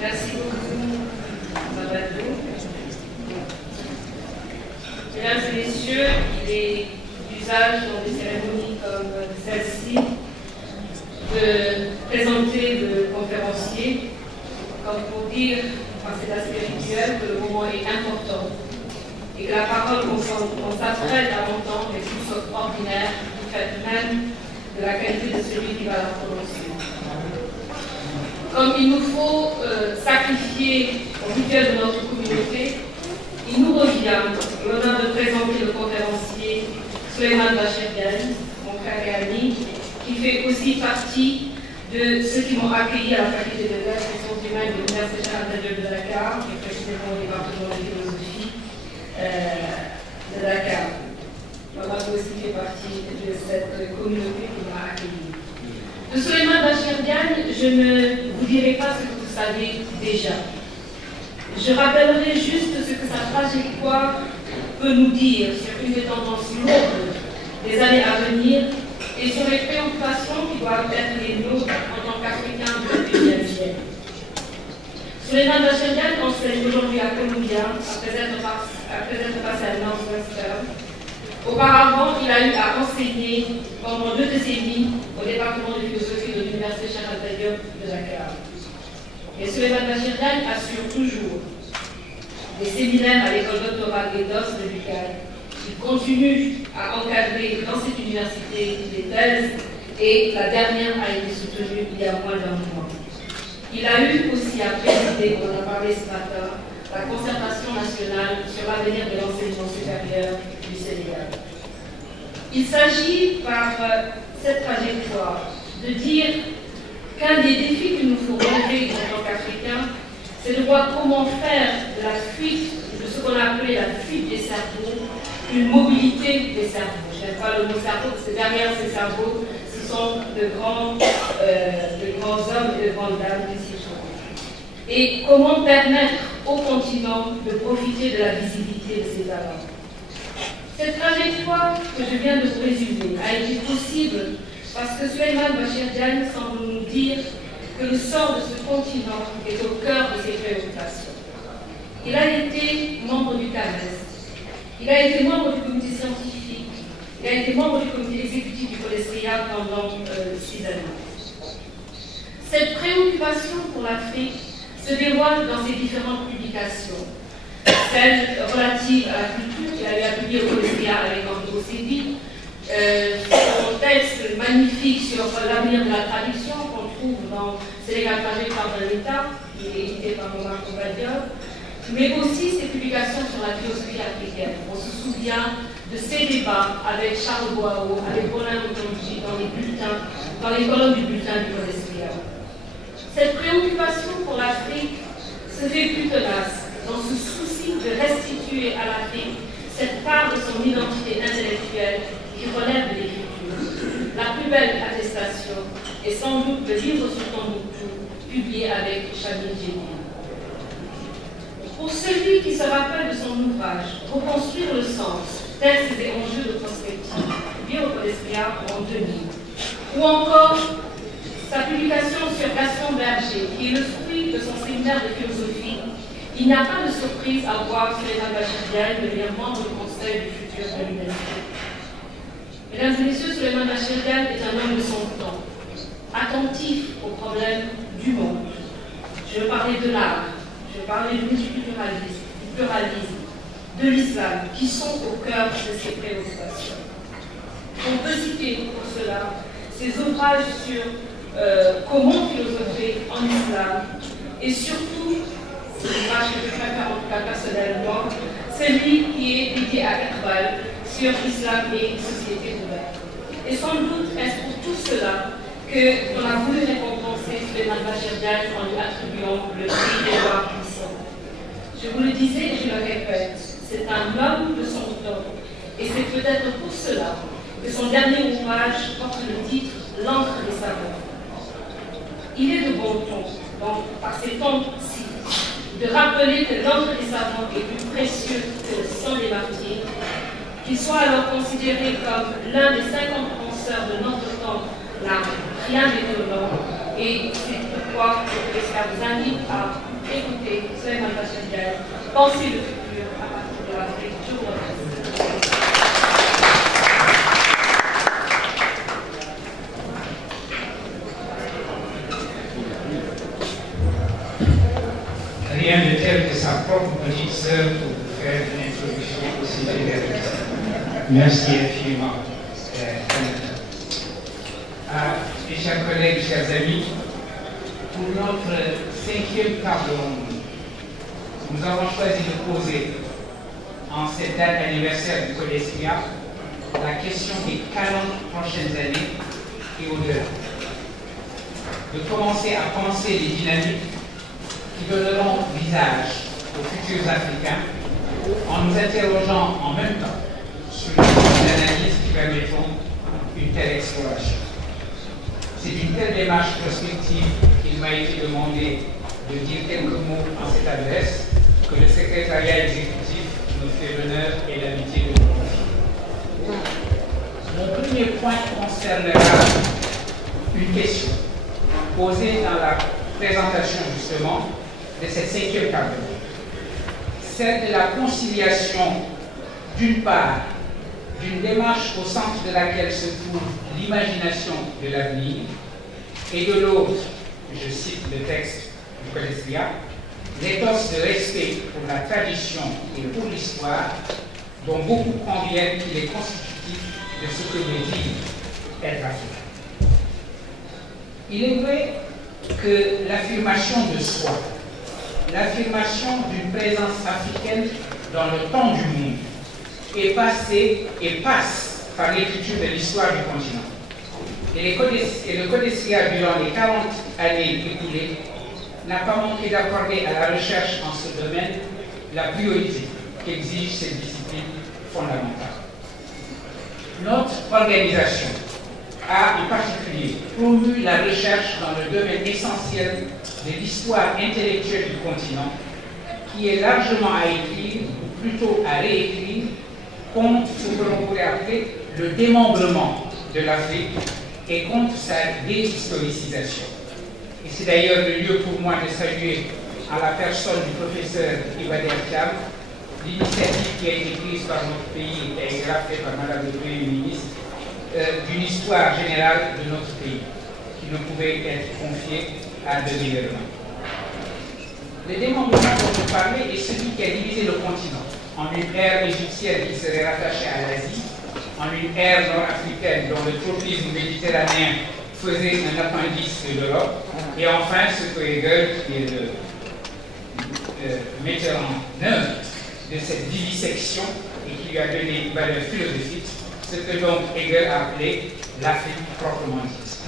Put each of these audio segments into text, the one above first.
Merci beaucoup, Madame. Mesdames et messieurs, il est d'usage dans des cérémonies comme celle-ci de présenter le conférencier, comme pour dire par cet aspect rituel que le moment est important et que la parole qu'on s'apprête à entendre est tout sauf ordinaire, du fait même de la qualité de celui qui va la prononcer. Comme il nous faut sacrifier au rituel de notre communauté, il nous revient l'honneur de présenter le conférencier Souleymane Bachir-Diagne, mon frère et ami, qui fait aussi partie de ceux qui m'ont accueilli à la faculté de lettres et sciences humaines de l'Université Charles de Gaulle de Dakar, et précisément au département de philosophie de Dakar. Maman aussi fait partie de cette communauté qui m'a accueilli. De Souleymane Bachir-Diagne, je ne vous dirai pas ce que vous savez déjà. Je rappellerai juste ce que sa trajectoire peut nous dire sur une des tendances lourdes des années à venir et sur les préoccupations qui doivent être les nôtres en tant qu'Africains du XXIe siècle. Souleymane Bachir-Diagne enseigne aujourd'hui à Columbia, après être passé à Northwestern. Auparavant, il a eu à enseigner pendant 2 décennies au département de philosophie de l'Université Cheikh Anta Diop de Dakar. Et Souleymane Bachir-Diagne assure toujours des séminaires à l'école doctorale d'Edos de l'UQAI. Il continue à encadrer dans cette université des thèses et la dernière a été soutenue il y a moins d'1 mois. Il a eu aussi à présider, on en a parlé ce matin, la concertation nationale sur l'avenir de l'enseignement supérieur du Sénégal. Il s'agit par cette trajectoire de dire qu'un des défis qu'il nous faut relever en tant qu'Africains, c'est de voir comment faire de la fuite, de ce qu'on a appelé la fuite des cerveaux, une mobilité des cerveaux. Je n'aime pas le mot cerveau, parce que derrière ces cerveaux, ce sont de grands hommes et de grandes dames qui s'y trouvent. Et comment permettre au continent de profiter de la visibilité de ses talents. Cette trajectoire que je viens de vous résumer a été possible parce que Souleymane Bachir-Diagne semble nous dire que le sort de ce continent est au cœur de ses préoccupations. Il a été membre du CAMES, il a été membre du comité scientifique, il a été membre du comité exécutif du CODESRIA pendant 6 années. Cette préoccupation pour l'Afrique se dévoile dans ses différentes publications. Celle relative à la culture qu'il a eu à publier au CODESRIA avec Andrew Sébi, son texte magnifique sur l'avenir de la traduction qu'on trouve dans Sénégal trajectoire de l'État, qui est édité par Omar Diop, mais aussi ses publications sur la philosophie africaine. On se souvient de ces débats avec Charles Boao, avec Roland Mutomji dans les colonnes du bulletin du CODESRIA. Cette préoccupation pour l'Afrique se fait plus tenace dans ce souci de restituer à l'Afrique cette part de son identité intellectuelle qui relève de l'écriture. La plus belle attestation est sans doute le livre sur Tombouctou, publié avec Chamil Djebbi. Pour celui qui se rappelle de son ouvrage « Reconstruire le sens, textes et enjeux de prospective », publié au CODESRIA en 2000, ou encore sa publication sur Gaston Berger, qui est le fruit de son séminaire de philosophie, il n'y a pas de surprise à voir Souleymane Bachir-Diagne devenir membre du Conseil du futur de l'université. Mesdames et messieurs, Souleymane Bachir-Diagne est un homme de son temps, attentif aux problèmes du monde. Je veux parler de l'art, je veux parler du multiculturalisme, du pluralisme, de l'islam, qui sont au cœur de ses préoccupations. On peut citer pour cela ses ouvrages sur comment philosopher en islam, et surtout, c'est l'ouvrage que je préfère en tout cas personnellement, celui qui est dédié à Iqbal sur l'islam et société ouverte. Et sans doute est-ce pour tout cela qu'on a voulu récompenser Souleymane Bachir-Diagne en lui attribuant le prix des lois puissants. Je vous le disais et je le répète, c'est un homme de son temps, et c'est peut-être pour cela que son dernier ouvrage porte le titre « L'encre des savants ». Il est de bon ton, donc, par ces temps-ci, de rappeler que l'encre des savants est plus précieux que le sang des martyrs, qu'il soit alors considéré comme l'un des 50 penseurs de notre temps, n'a rien d'étonnant, et c'est pourquoi je vous invite à écoutez Souleymane Bachir Diagne, penser le futur à partir de l'Afrique. Je vous remercie. Rien de tel que sa propre petite sœur pour vous faire une introduction aussi générale. Merci infiniment. Mes chers collègues, chers amis, pour notre 5e table ronde, nous avons choisi de poser, en cette date anniversaire du Codesria, la question des 40 prochaines années et au-delà. De commencer à penser les dynamiques qui donneront visage aux futurs Africains en nous interrogeant en même temps sur les analyses qui permettront une telle exploration. C'est une telle démarche prospective qu'il m'a été demandé de dire quelques mots en cette adresse que le secrétariat exécutif me fait l'honneur et l'amitié de me confier. Mon premier point concernera une question posée dans la présentation justement de cette 5e table, celle de la conciliation d'une part d'une démarche au centre de laquelle se trouve l'imagination de l'avenir et de l'autre, je cite le texte du Codesria, l'éthos de respect pour la tradition et pour l'histoire dont beaucoup conviennent qu'il est constitutif de ce que veut dire être africain. Il est vrai que l'affirmation de soi, l'affirmation d'une présence africaine dans le temps du monde est passée et passe par l'écriture de l'histoire du continent. Et le Codesria, durant les 40 années écoulées, n'a pas manqué d'accorder à la recherche en ce domaine la priorité qu'exige cette discipline fondamentale. Notre organisation a en particulier promu la recherche dans le domaine essentiel de l'histoire intellectuelle du continent, qui est largement à écrire, ou plutôt à réécrire, contre ce que l'on pourrait appeler le démembrement de l'Afrique et contre sa déhistoricisation. Et c'est d'ailleurs le lieu pour moi de saluer à la personne du professeur Ibader Thiam l'initiative qui a été prise par notre pays et qui a été rappelée par Madame le Premier ministre d'une histoire générale de notre pays, qui ne pouvait être confiée à de gouvernements. Le démembrement dont je parlais est celui qui a divisé le continent en une ère égyptienne qui serait rattachée à l'Asie, en une ère nord-africaine dont le tropisme méditerranéen faisait un appendice de l'Europe, et enfin ce que Hegel, qui est le metteur en œuvre de cette vivisection et qui lui a donné une valeur philosophique, ce que donc Hegel a appelé l'Afrique proprement dite.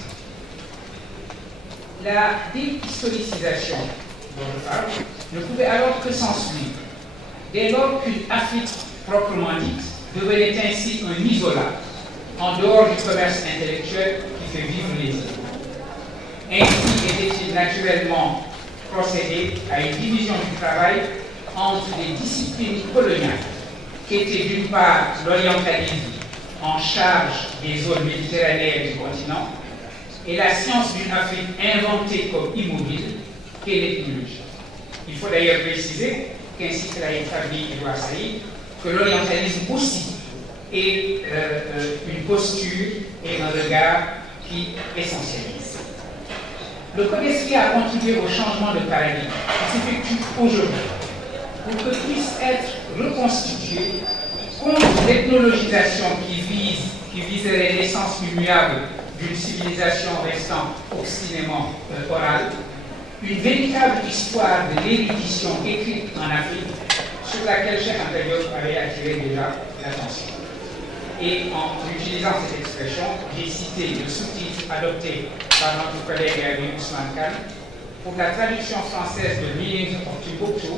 La déhistoricisation dont je parle ne pouvait alors que s'ensuivre dès lors qu'une Afrique proprement dite devenait ainsi un isolat en dehors du commerce intellectuel qui fait vivre les îles. Ainsi était-il naturellement procédé à une division du travail entre les disciplines coloniales qui étaient d'une part l'orientalisme en charge des zones méditerranéennes du continent et la science d'une Afrique inventée comme immobile qu'est l'ethnologie. Il faut d'ailleurs préciser qu'ainsi que l'a établi Edouard Saïd, que l'orientalisme aussi est une posture et un regard qui essentialise. Le Codesria a contribué au changement de paradigme qui s'effectue aujourd'hui pour que puisse être reconstitué contre l'ethnologisation qui viserait l'essence immuable d'une civilisation restant obstinément orale, une véritable histoire de l'érudition écrite en Afrique sur laquelle Cheikh Anta Diop avait attiré déjà l'attention. Et en utilisant cette expression, j'ai cité le sous-titre adopté par notre collègue Abi Ousmane Kane pour la traduction française de Meanings of Timbuktu,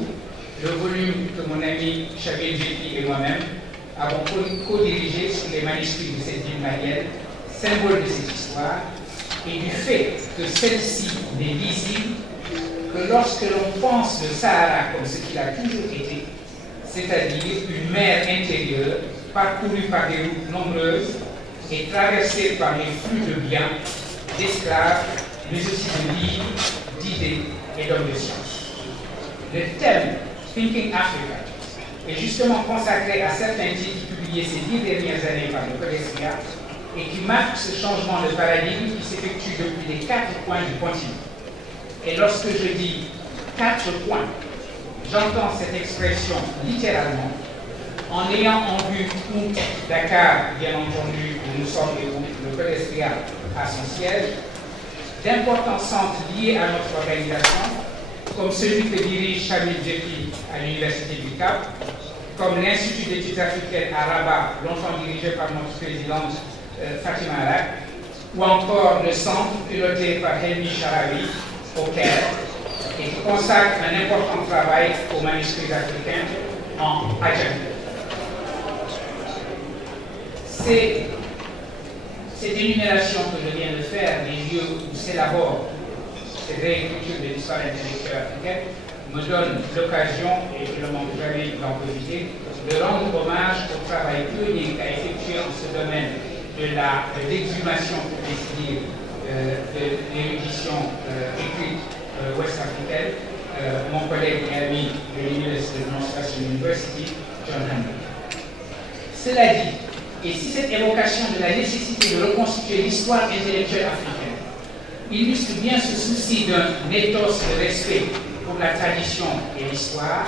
le volume que mon ami Chabel Djepi et moi-même avons co-dirigé sur les manuscrits de cette ville malienne, symbole de cette histoire, et du fait que celle-ci n'est lisible que lorsque l'on pense le Sahara comme ce qu'il a toujours été, c'est-à-dire une mer intérieure parcourue par des routes nombreuses et traversée par les flux de biens, d'esclaves, mais aussi de livres, d'idées et d'hommes de science. le thème Thinking Africa est justement consacré à certains titres publiés ces 10 dernières années par le CODESRIA et qui marquent ce changement de paradigme qui s'effectue depuis les 4 coins du continent. Et lorsque je dis 4 points, j'entends cette expression littéralement en ayant en vue où Dakar, bien entendu, où nous sommes et où le CODESRIA a son siège, d'importants centres liés à notre organisation, comme celui que dirige Chamil Djepi à l'Université du Cap, comme l'Institut d'études africaines à Rabat, longtemps dirigé par notre présidente Fatima Arak, ou encore le centre piloté par Helmi Sharawi au Caire, et qui consacre un important travail aux manuscrits africains en Adjamé. Cette énumération que je viens de faire des lieux où s'élabore cette réécriture de l'histoire intellectuelle africaine me donne l'occasion, et je ne manque jamais d'en profiter, de rendre hommage au travail pionnier qu'a effectué en ce domaine de l'exhumation, pour ainsi dire, de l'érudition écrite ouest-africaine, mon collègue et ami de l'Université de Northwestern University, John Henry. Cela dit, et si cette évocation de la nécessité de reconstituer l'histoire intellectuelle africaine illustre bien ce souci d'un ethos de respect pour la tradition et l'histoire,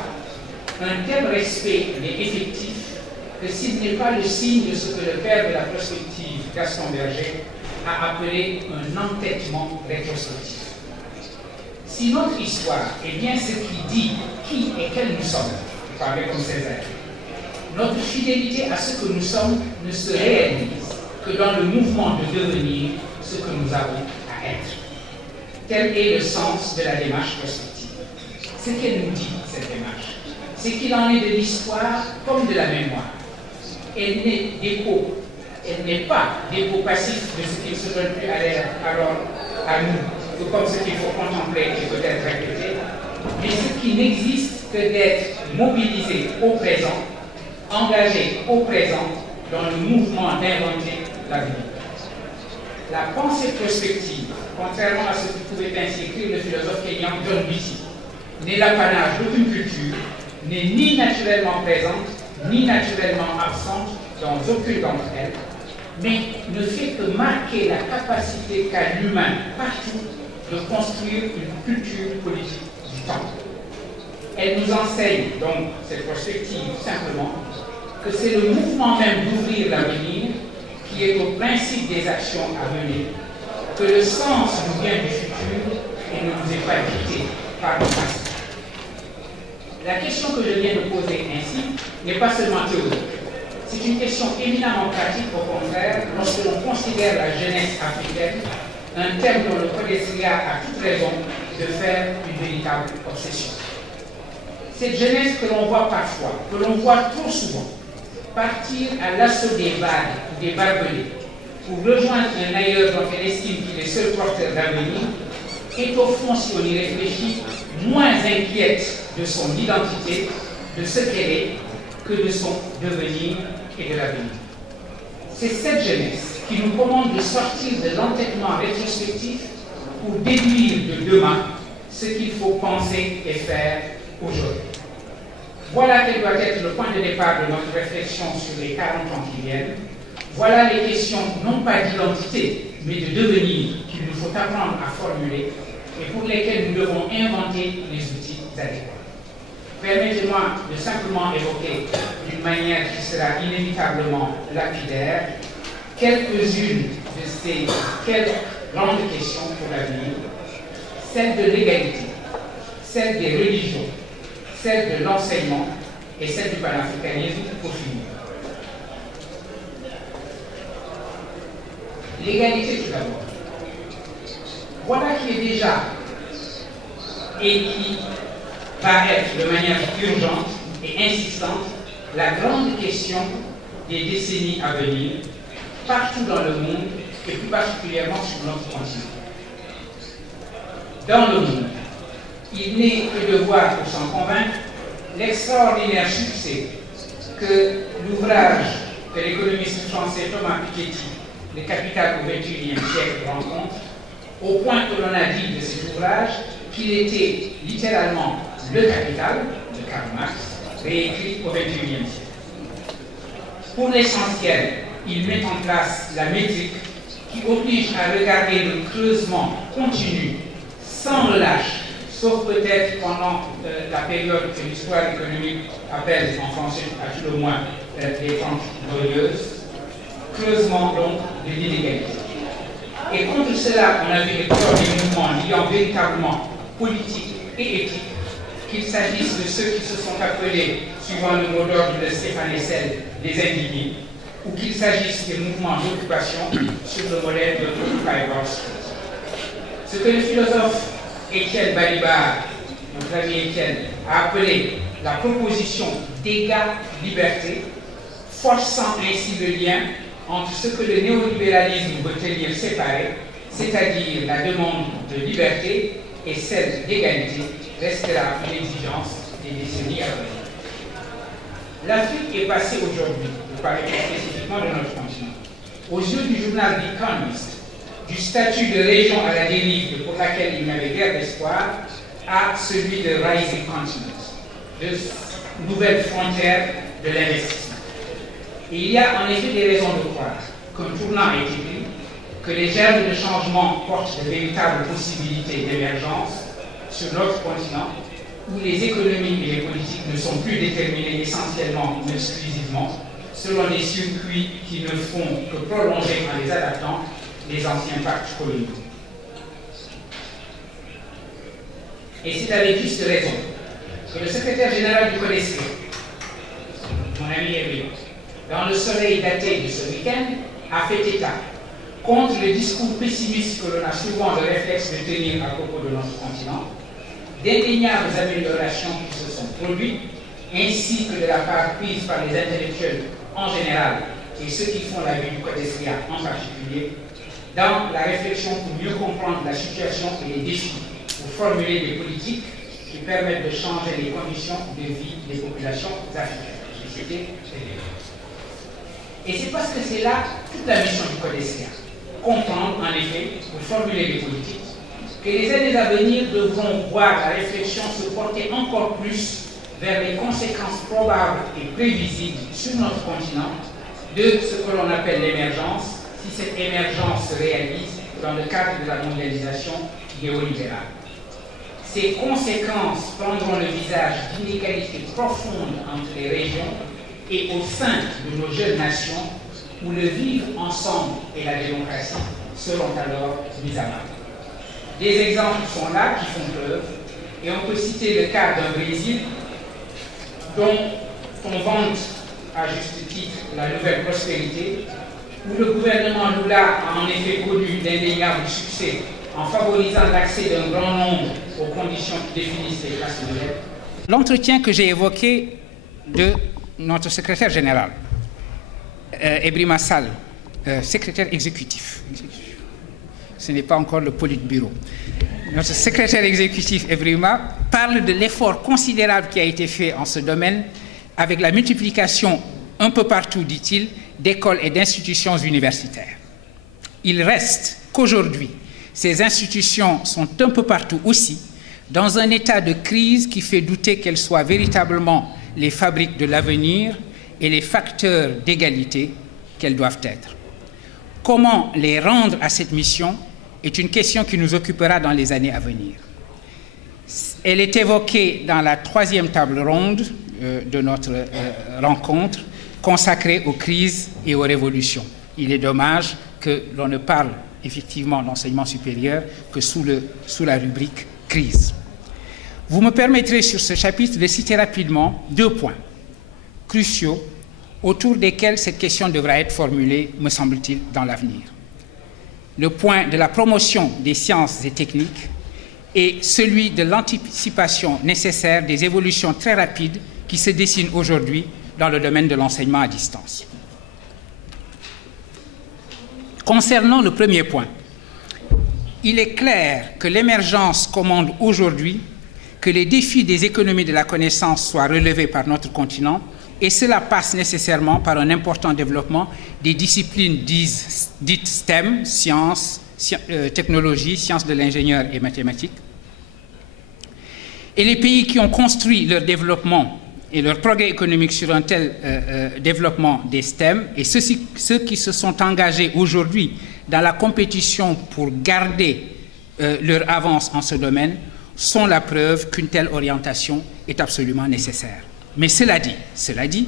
un tel respect n'est effectif que s'il n'est pas le signe de ce que le père de la prospective, Gaston Berger, a appelé un entêtement rétrospectif. Si notre histoire est bien ce qui dit qui et quels nous sommes, je parlais comme Césaire, notre fidélité à ce que nous sommes ne se réalise que dans le mouvement de devenir ce que nous avons à être. Tel est le sens de la démarche prospective. Ce qu'elle nous dit, cette démarche, c'est qu'il en est de l'histoire comme de la mémoire. Elle n'est pas d'écho passif de ce qui ne se donne plus à l'air alors à nous, que comme ce qu'il faut contempler et peut-être répéter, mais ce qui n'existe que d'être mobilisé au présent, engagé au présent dans le mouvement d'inventer l'avenir. La pensée prospective, contrairement à ce que pouvait ainsi écrire le philosophe kenyan John Mbiti, n'est l'apanage d'aucune culture, n'est ni naturellement présente, ni naturellement absente dans aucune d'entre elles, mais ne fait que marquer la capacité qu'a l'humain partout de construire une culture politique du temps. Elle nous enseigne donc, cette perspective, simplement, que c'est le mouvement même d'ouvrir l'avenir qui est au principe des actions à mener, que le sens nous vient du futur et ne nous est pas dicté par le passé. La question que je viens de poser ainsi n'est pas seulement théorique. C'est une question éminemment pratique, au contraire, lorsque l'on considère la jeunesse africaine, un thème dont le CODESRIA a toute raison de faire une véritable obsession. Cette jeunesse que l'on voit parfois, que l'on voit trop souvent, partir à l'assaut des vagues ou des barbelés pour rejoindre un ailleurs dont elle estime qu'il est seul porteur d'avenir, est au fond, si on y réfléchit, moins inquiète de son identité, de ce qu'elle est, que de son devenir et de l'avenir. C'est cette jeunesse qui nous commande de sortir de l'entêtement rétrospectif pour déduire de demain ce qu'il faut penser et faire aujourd'hui. Voilà quel doit être le point de départ de notre réflexion sur les 40 ans qui viennent. Voilà les questions non pas d'identité, mais de devenir qu'il nous faut apprendre à formuler et pour lesquelles nous devons inventer les outils adéquats. Permettez-moi de simplement évoquer d'une manière qui sera inévitablement lapidaire quelques-unes de ces quelques grandes questions pour l'avenir, celle de l'égalité, celle des religions, celle de l'enseignement et celle du panafricanisme pour finir. L'égalité tout d'abord. Voilà qui est déjà et qui va être de manière urgente et insistante la grande question des décennies à venir, partout dans le monde et plus particulièrement sur notre continent. Dans le monde, il n'est que de voir pour s'en convaincre l'extraordinaire succès que l'ouvrage de l'économiste français Thomas Piketty, Le Capital au XXIe siècle, rencontre, au point que l'on a dit de cet ouvrage qu'il était littéralement Le Capital de Karl Marx, réécrit au XXIe siècle. Pour l'essentiel, il met en place la métrique qui oblige à regarder le creusement continu, sans relâche, sauf peut-être pendant la période que l'histoire économique appelle en français à tout le moins les 30 glorieuses, creusement donc de l'inégalité. Et contre cela, on a vu des mouvements liant véritablement politique et éthique, qu'il s'agisse de ceux qui se sont appelés, suivant le mot d'ordre de Stéphane Hessel, des individus, ou qu'il s'agisse des mouvements d'occupation sur le modèle de Occupy Wall Street. Ce que le philosophe Étienne Balibar, notre ami Étienne, a appelé la proposition d'égal-liberté, forçant ainsi le lien entre ce que le néolibéralisme veut tenir séparé, c'est-à-dire la demande de liberté, et celle d'égalité, restera une exigence des décennies à venir. L'Afrique est passée aujourd'hui, je parle spécifiquement de notre continent, aux yeux du journal The Economist, du statut de région à la dérive pour laquelle il n'avait guère d'espoir, à celui de Rising Continent, de nouvelles frontières de l'investissement. Et il y a en effet des raisons de croire qu'un tournant a été pris, que les germes de changement portent de véritables possibilités d'émergence sur notre continent, où les économies et les politiques ne sont plus déterminées essentiellement ou exclusivement selon des circuits qui ne font que prolonger en les adaptant les anciens pactes coloniaux. Et c'est avec juste raison que le secrétaire général du CODESRI, mon ami Evry, dans le soleil daté de ce week-end, a fait état, contre le discours pessimiste que l'on a souvent le réflexe de tenir à propos de notre continent, d'indéniables améliorations qui se sont produites, ainsi que de la part prise par les intellectuels en général et ceux qui font la vie du CODESRI en particulier, dans la réflexion pour mieux comprendre la situation et les défis, pour formuler des politiques qui permettent de changer les conditions de vie des populations africaines. Et c'est parce que c'est là toute la mission du CODESRI. Comprendre, en effet, pour formuler des politiques, que les années à venir devront voir la réflexion se porter encore plus vers les conséquences probables et prévisibles sur notre continent de ce que l'on appelle l'émergence, si cette émergence se réalise dans le cadre de la mondialisation néolibérale. Ces conséquences prendront le visage d'inégalités profondes entre les régions et au sein de nos jeunes nations, où le vivre ensemble et la démocratie seront alors mis à mal. Des exemples sont là qui font preuve, et on peut citer le cas d'un Brésil dont on vante à juste titre la nouvelle prospérité, où le gouvernement Lula a en effet connu d'indéniables succès en favorisant l'accès d'un grand nombre aux conditions qui définissent les classes moyennes. L'entretien que j'ai évoqué de notre secrétaire général, Ebrima Sall, secrétaire exécutif. Ce n'est pas encore le Politburo. Notre secrétaire exécutif, Ebrima, parle de l'effort considérable qui a été fait en ce domaine avec la multiplication un peu partout, dit-il, d'écoles et d'institutions universitaires. Il reste qu'aujourd'hui, ces institutions sont un peu partout aussi dans un état de crise qui fait douter qu'elles soient véritablement les fabriques de l'avenir et les facteurs d'égalité qu'elles doivent être. Comment les rendre à cette mission est une question qui nous occupera dans les années à venir. Elle est évoquée dans la troisième table ronde de notre rencontre consacrée aux crises et aux révolutions. Il est dommage que l'on ne parle effectivement d'enseignement supérieur que sous la rubrique crise. Vous me permettrez sur ce chapitre de citer rapidement 2 points cruciaux autour desquels cette question devra être formulée, me semble-t-il, dans l'avenir. Le point de la promotion des sciences et techniques et celui de l'anticipation nécessaire des évolutions très rapides qui se dessinent aujourd'hui dans le domaine de l'enseignement à distance. Concernant le premier point, il est clair que l'émergence commande aujourd'hui que les défis des économies de la connaissance soient relevés par notre continent, et cela passe nécessairement par un important développement des disciplines dites STEM, sciences, technologies, sciences de l'ingénieur et mathématiques. Et les pays qui ont construit leur développement et leur progrès économique sur un tel développement des STEM, et ceux qui se sont engagés aujourd'hui dans la compétition pour garder leur avance en ce domaine, sont la preuve qu'une telle orientation est absolument nécessaire. Mais cela dit,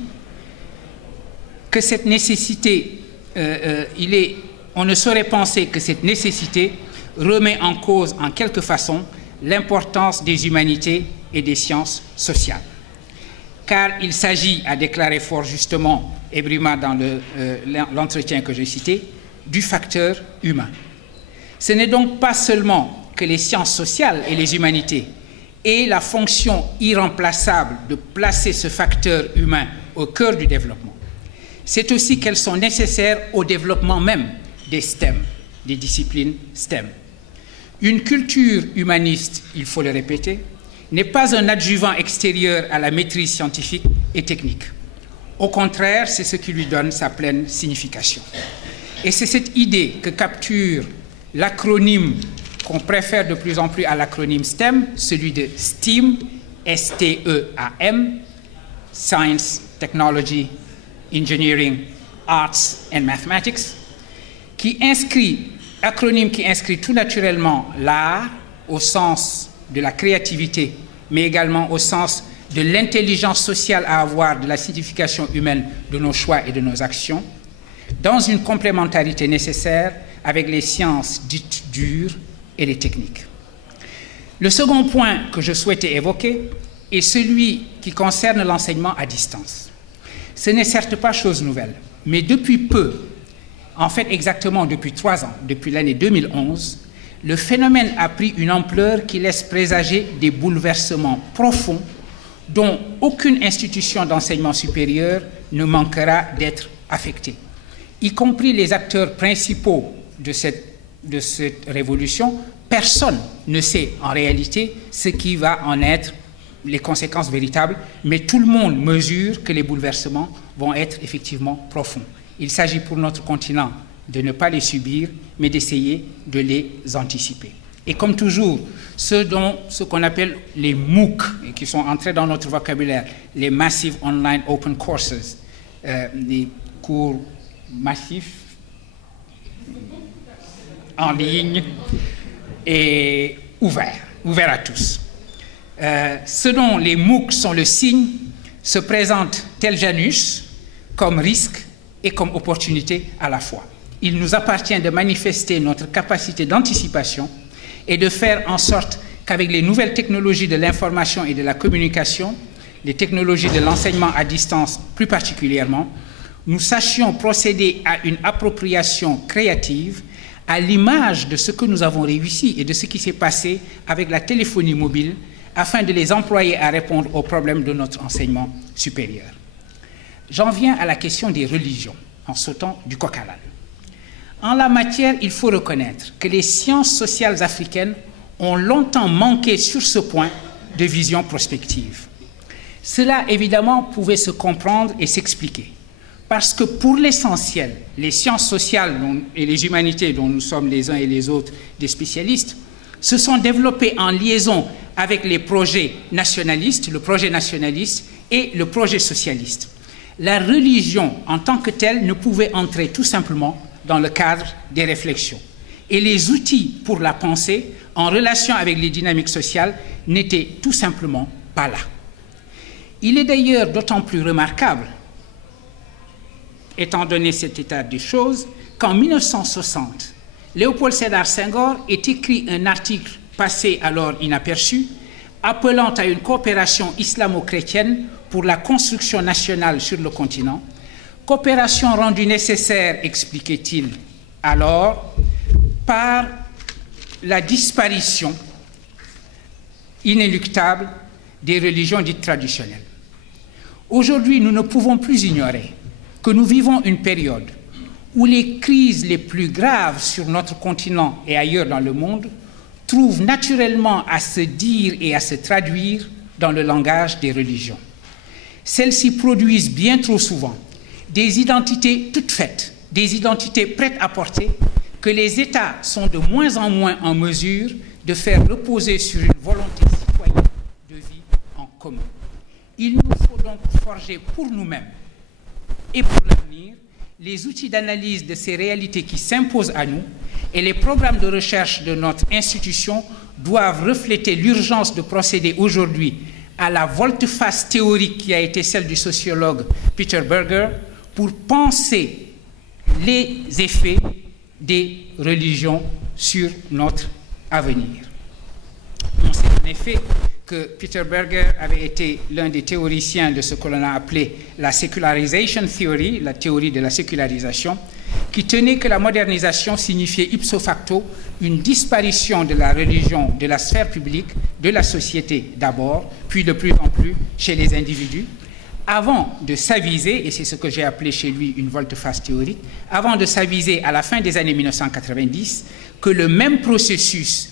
que cette nécessité, on ne saurait penser que cette nécessité remet en cause, en quelque façon, l'importance des humanités et des sciences sociales. Car il s'agit, a déclaré fort justement Ebrima dans l'entretien que j'ai cité, du facteur humain. Ce n'est donc pas seulement que les sciences sociales et les humanités aient la fonction irremplaçable de placer ce facteur humain au cœur du développement. C'est aussi qu'elles sont nécessaires au développement même des STEM, des disciplines STEM. Une culture humaniste, il faut le répéter, n'est pas un adjuvant extérieur à la maîtrise scientifique et technique. Au contraire, c'est ce qui lui donne sa pleine signification. Et c'est cette idée que capture l'acronyme qu'on préfère de plus en plus à l'acronyme STEM, celui de STEAM, S-T-E-A-M, Science, Technology, Engineering, Arts and Mathematics, acronyme qui inscrit tout naturellement l'art au sens de la créativité, mais également au sens de l'intelligence sociale à avoir de la signification humaine de nos choix et de nos actions, dans une complémentarité nécessaire avec les sciences dites dures et les techniques. Le second point que je souhaitais évoquer est celui qui concerne l'enseignement à distance. Ce n'est certes pas chose nouvelle, mais depuis peu, en fait exactement depuis 3 ans, depuis l'année 2011, le phénomène a pris une ampleur qui laisse présager des bouleversements profonds dont aucune institution d'enseignement supérieur ne manquera d'être affectée, y compris les acteurs principaux de cette révolution. Personne ne sait en réalité ce qui va en être les conséquences véritables, mais tout le monde mesure que les bouleversements vont être effectivement profonds. Il s'agit pour notre continent de ne pas les subir, mais d'essayer de les anticiper. Et comme toujours, ce qu'on appelle les MOOC, et qui sont entrés dans notre vocabulaire, les Massive Online Open Courses, les cours massifs en ligne et ouverts à tous. Ce dont les MOOC sont le signe se présentent tel Janus comme risque et comme opportunité à la fois. Il nous appartient de manifester notre capacité d'anticipation et de faire en sorte qu'avec les nouvelles technologies de l'information et de la communication, les technologies de l'enseignement à distance plus particulièrement, nous sachions procéder à une appropriation créative à l'image de ce que nous avons réussi et de ce qui s'est passé avec la téléphonie mobile afin de les employer à répondre aux problèmes de notre enseignement supérieur. J'en viens à la question des religions, en sautant du coq à l'âne. En la matière, il faut reconnaître que les sciences sociales africaines ont longtemps manqué sur ce point de vision prospective. Cela, évidemment, pouvait se comprendre et s'expliquer, parce que pour l'essentiel, les sciences sociales et les humanités dont nous sommes les uns et les autres des spécialistes se sont développées en liaison avec les projets nationalistes, le projet nationaliste et le projet socialiste. La religion en tant que telle ne pouvait entrer tout simplement dans le cadre des réflexions. Et les outils pour la pensée en relation avec les dynamiques sociales n'étaient tout simplement pas là. Il est d'ailleurs d'autant plus remarquable, étant donné cet état des choses, qu'en 1960, Léopold Sédar Senghor ait écrit un article passé alors inaperçu, appelant à une coopération islamo-chrétienne pour la construction nationale sur le continent, coopération rendue nécessaire, expliquait-il alors, par la disparition inéluctable des religions dites traditionnelles. Aujourd'hui, nous ne pouvons plus ignorer que nous vivons une période où les crises les plus graves sur notre continent et ailleurs dans le monde trouvent naturellement à se dire et à se traduire dans le langage des religions. Celles-ci produisent bien trop souvent des identités toutes faites, des identités prêtes à porter, que les États sont de moins en moins en mesure de faire reposer sur une volonté citoyenne de commun. Il nous faut donc forger pour nous-mêmes et pour l'avenir les outils d'analyse de ces réalités qui s'imposent à nous, et les programmes de recherche de notre institution doivent refléter l'urgence de procéder aujourd'hui à la volte-face théorique qui a été celle du sociologue Peter Berger pour penser les effets des religions sur notre avenir. On sait en effet que Peter Berger avait été l'un des théoriciens de ce que l'on a appelé la secularization theory, la théorie de la sécularisation, qui tenait que la modernisation signifiait ipso facto une disparition de la religion de la sphère publique, de la société d'abord, puis de plus en plus chez les individus, avant de s'aviser, et c'est ce que j'ai appelé chez lui une volte-face théorique, avant de s'aviser à la fin des années 1990 que le même processus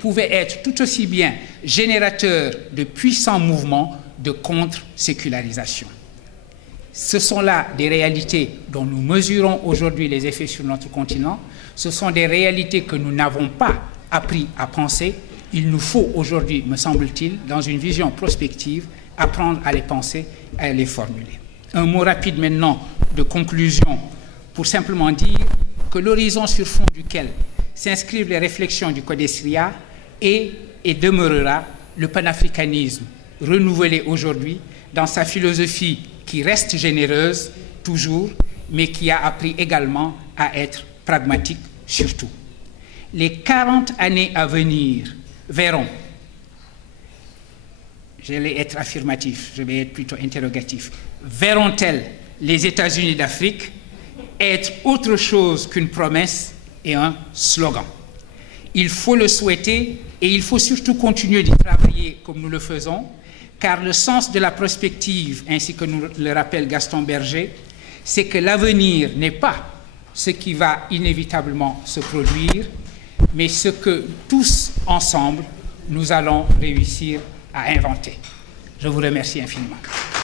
pouvait être tout aussi bien générateur de puissants mouvements de contre-sécularisation. Ce sont là des réalités dont nous mesurons aujourd'hui les effets sur notre continent. Ce sont des réalités que nous n'avons pas appris à penser. Il nous faut aujourd'hui, me semble-t-il, dans une vision prospective, apprendre à les penser, à les formuler. Un mot rapide maintenant de conclusion pour simplement dire que l'horizon sur fond duquel s'inscrivent les réflexions du Codesria et demeurera le panafricanisme renouvelé aujourd'hui dans sa philosophie qui reste généreuse toujours, mais qui a appris également à être pragmatique surtout. Les 40 années à venir verront, je vais être affirmatif, je vais être plutôt interrogatif, verront-elles les États-Unis d'Afrique être autre chose qu'une promesse et un slogan? Il faut le souhaiter et il faut surtout continuer d'y travailler comme nous le faisons, car le sens de la prospective, ainsi que nous le rappelle Gaston Berger, c'est que l'avenir n'est pas ce qui va inévitablement se produire, mais ce que tous ensemble, nous allons réussir à inventer. Je vous remercie infiniment.